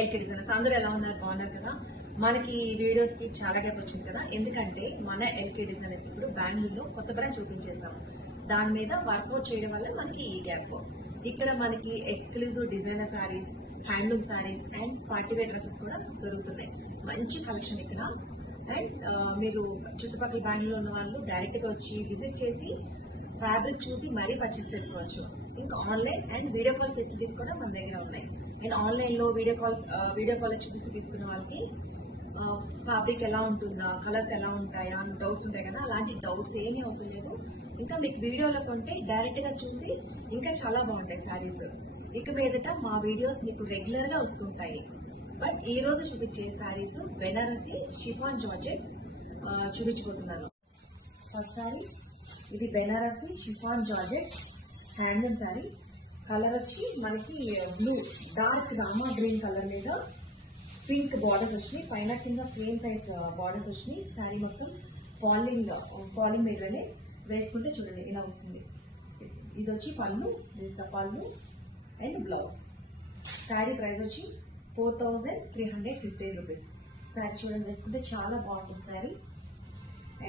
LK designers అందరూ ఎలా ఉన్నారు? బాగున్నారు కదా? మనకి వీడియోస్ కి చాలా గ్యాప్ వచ్చింది కదా, ఎందుకంటే మన ఎల్కే డిజైనర్స్ ఇప్పుడు బెంగళూరులో కొత్త బ్రాంచ్ చూపించేసాం. దాని మీద వర్కౌట్ చేయడం వల్ల మనకి ఈ గ్యాప్. ఇక్కడ మనకి exclusive designer saris, handloom saris and partywear dresses కూడా దొరుకుతున్నాయి. మంచి కలెక్షన్ ఇక్కడ. అండ్ మీరు చుట్టుపక్కల బెంగళూరు ఉన్న వాళ్ళు డైరెక్ట్ గా వచ్చి విజిట్ చేసి ఫ్యాబ్రిక్ చూసి మరీ పర్చేస్ చేసుకోవచ్చు. ఇంకా online and video call facilities కూడా మన దగ్గర ఉన్నాయి. అండ్ ఆన్లైన్ లో వీడియో కాల్ చూసి తీసుకున్న వాళ్ళకి ఫ్యాబ్రిక్ ఎలా ఉంటుందా, కలర్స్ ఎలా ఉంటాయా అని డౌట్స్ ఉంటాయి కదా, అలాంటి డౌట్స్ ఏమీ అవసరం లేదు. ఇంకా మీకు వీడియోలో కొంటే డైరెక్ట్ గా చూసి ఇంకా చాలా బాగుంటాయి శారీస్. ఇక మీదట మా వీడియోస్ మీకు రెగ్యులర్ గా వస్తుంటాయి. బట్ ఈ రోజు చూపించే శారీస్ బెనారసి షిఫాన్ జార్జెట్ చూపించబోతున్నాను. ఫస్ట్ శారీ ఇది Banarasi chiffon georgette handloom sari. Colour వచ్చి మనకి blue dark Rama green colour మీద పింక్ బార్డర్స్ వచ్చినాయి. పైన కింద సేమ్ సైజ్ బార్డర్స్ వచ్చినాయి. శారీ మొత్తం ఫాలింగ్ మీదనే వేసుకుంటే చూడండి ఇలా వస్తుంది. ఇది వచ్చి పళ్ళు, పళ్ళు అండ్ బ్లౌజ్. శారీ ప్రైస్ వచ్చి 4315 రూపీస్. శారీ చూడండి వేసుకుంటే చాలా బాగుంటుంది శారీ.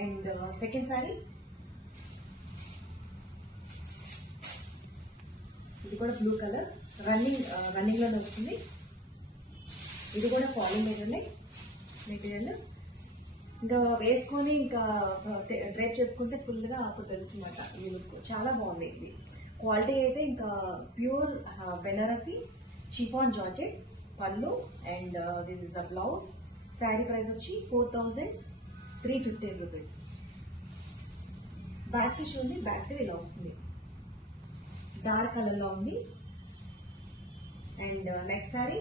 అండ్ సెకండ్ శారీ ఇది కూడా బ్లూ కలర్ రన్నింగ్ లోనే వస్తుంది. ఇది కూడా ఫాలింగ్ మెటీరియల్. ఇంకా వేసుకొని ఇంకా డ్రైప్ చేసుకుంటే ఫుల్గా అప్పుడు తెలుస్తుందన్నమాట ఈ లుక్. చాలా బాగుంది ఇది. క్వాలిటీ అయితే ఇంకా ప్యూర్ బెనారసి షిఫాన్ జార్జెట్. పళ్ళు and this is the blouse. Sari price వచ్చి 4315 రూపీస్. బ్యాక్ సైడ్ చూడండి, బ్యాక్ సైడ్ ఇలా వస్తుంది. డార్క్ కలర్ లో ఉంది. అండ్ నెక్స్ట్ శారీ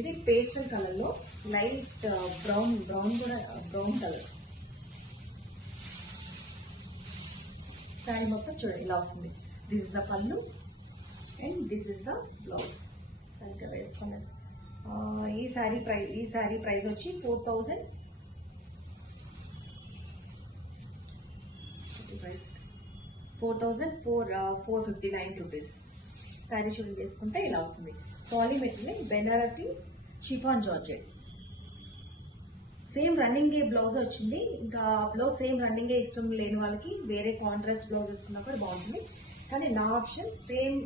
ఇది పేస్టల్ కలర్ లో లైట్ బ్రౌన్ కూడా బ్రౌన్ కలర్. శారీ మొత్తం చూడండి ఇలా వస్తుంది. This is the pallu and this is the blouse. సరిగ్గా వేసుకున్నాను. ఈ శారీ ప్రైస్ వచ్చి 4459 రూపీస్. శారీ చూడండి వేసుకుంటే ఇలా వస్తుంది. Polymetric Benarasi chiffon georgette. Same running blouse వచ్చింది. ఇంకా బ్లౌజ్ సేమ్ రన్నింగ్ ఇష్టం లేని వాళ్ళకి వేరే కాంట్రాస్ట్ బ్లౌజ్ వేసుకున్నా కూడా బాగుంటుంది. కానీ నా ఆప్షన్ సేమ్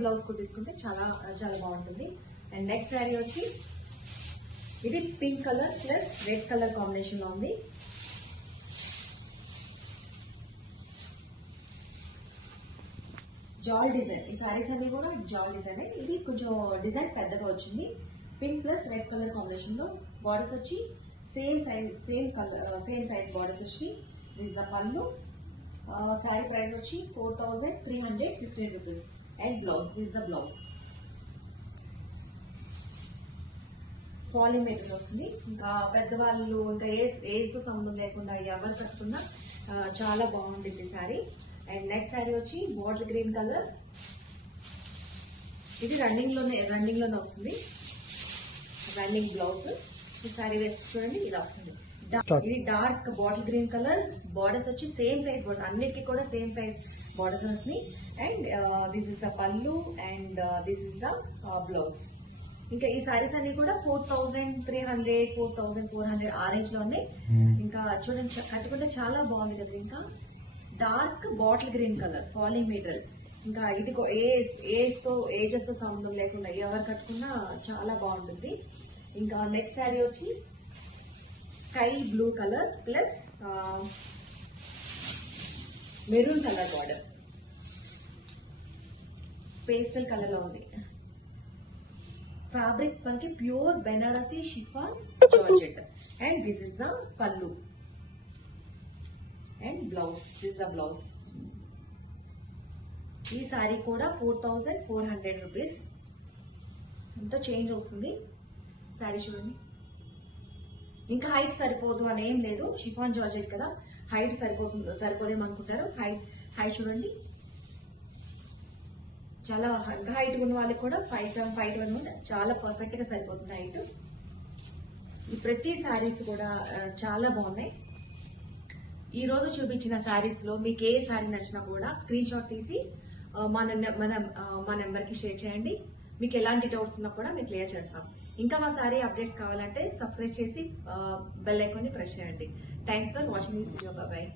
బ్లౌజ్ కూడా తీసుకుంటే చాలా చాలా బాగుంటుంది. అండ్ నెక్స్ట్ శారీ వచ్చి ఇది pink colour plus red colour combination లో ఉంది. జాల్ డిజైన్. ఈ శారీస్ అన్ని కూడా జాల్ డిజైన్. ఇది కొంచెం డిజైన్ పెద్దగా వచ్చింది. Pink plus red colour combination లో బార్డర్స్ వచ్చి సేమ్ సైజ్ బార్డర్స్ వచ్చి. దిస్ ద పళ్ళు. శారీ ప్రైస్ వచ్చి 4315 rupees. And blouse this the blouse. Falling material వస్తుంది. ఇంకా పెద్దవాళ్ళు ఇంకా ఏజ్ తో సంబంధం లేకుండా ఎవరు కట్టుకున్నా చాలా బాగుంటుంది శారీ. అండ్ నెక్స్ట్ శారీ వచ్చి బాటిల్ గ్రీన్ కలర్. ఇది రన్నింగ్ లోనే వస్తుంది. Running blouse. ఈ శారీ వేసి చూడండి ఇలా వస్తుంది. ఇది dark bottle green colour. Borders వచ్చి సేమ్ సైజ్ బార్డర్, అన్నిటికీ కూడా సేమ్ సైజ్ బార్డర్స్ వస్తున్నాయి. And this is the pallu and this is the blouse. ఇంకా ఈ సారీస్ అన్ని కూడా 4300 4400 ఆ రేంజ్ లో ఉన్నాయి. ఇంకా చూడండి కట్టుకుంటే చాలా బాగుంది కదా. ఇంకా dark bottle green colour falling material. ఇంకా ఇది ఏజెస్ తో సంబంధం లేకుండా ఎవరు కట్టుకున్నా చాలా బాగుంటుంది. ఇంకా నెక్స్ట్ శారీ వచ్చి sky blue colour plus maroon colour border. Pastel colour లో ఉంది. ఫ్యాబ్రిక్ మనకి pure Benarasi chiffon georgette. And this is the pallu and blouse. This the blouse. ఈ సారీ కూడా 4400 రూపీస్. అంతా చేంజ్ వస్తుంది. సారీ చూడండి. ఇంకా హైట్ సరిపోదు అని ఏం లేదు. షిఫాన్ జార్జెట్ కదా, హైట్ సరిపోదేమనుకుంటారు. హైట్ చూడండి చాలా హైట్ ఉన్న వాళ్ళకి కూడా 5'7" 5'1" చాలా పర్ఫెక్ట్ గా సరిపోతుంది హైట్. ఈ ప్రతి శారీస్ కూడా చాలా బాగున్నాయి. ఈ రోజు చూపించిన శారీస్ లో మీకు ఏ శారీ నచ్చినా కూడా స్క్రీన్ షాట్ తీసి మా నెంబర్ కి షేర్ చేయండి. మీకు ఎలాంటి డౌట్స్ ఉన్నా కూడా మేము క్లియర్ చేస్తాం. ఇంకా మా సారీ అప్డేట్స్ కావాలంటే సబ్స్క్రైబ్ చేసి బెల్ ఐకాన్ని ప్రెస్ చేయండి. Thanks for watching this video. Bye.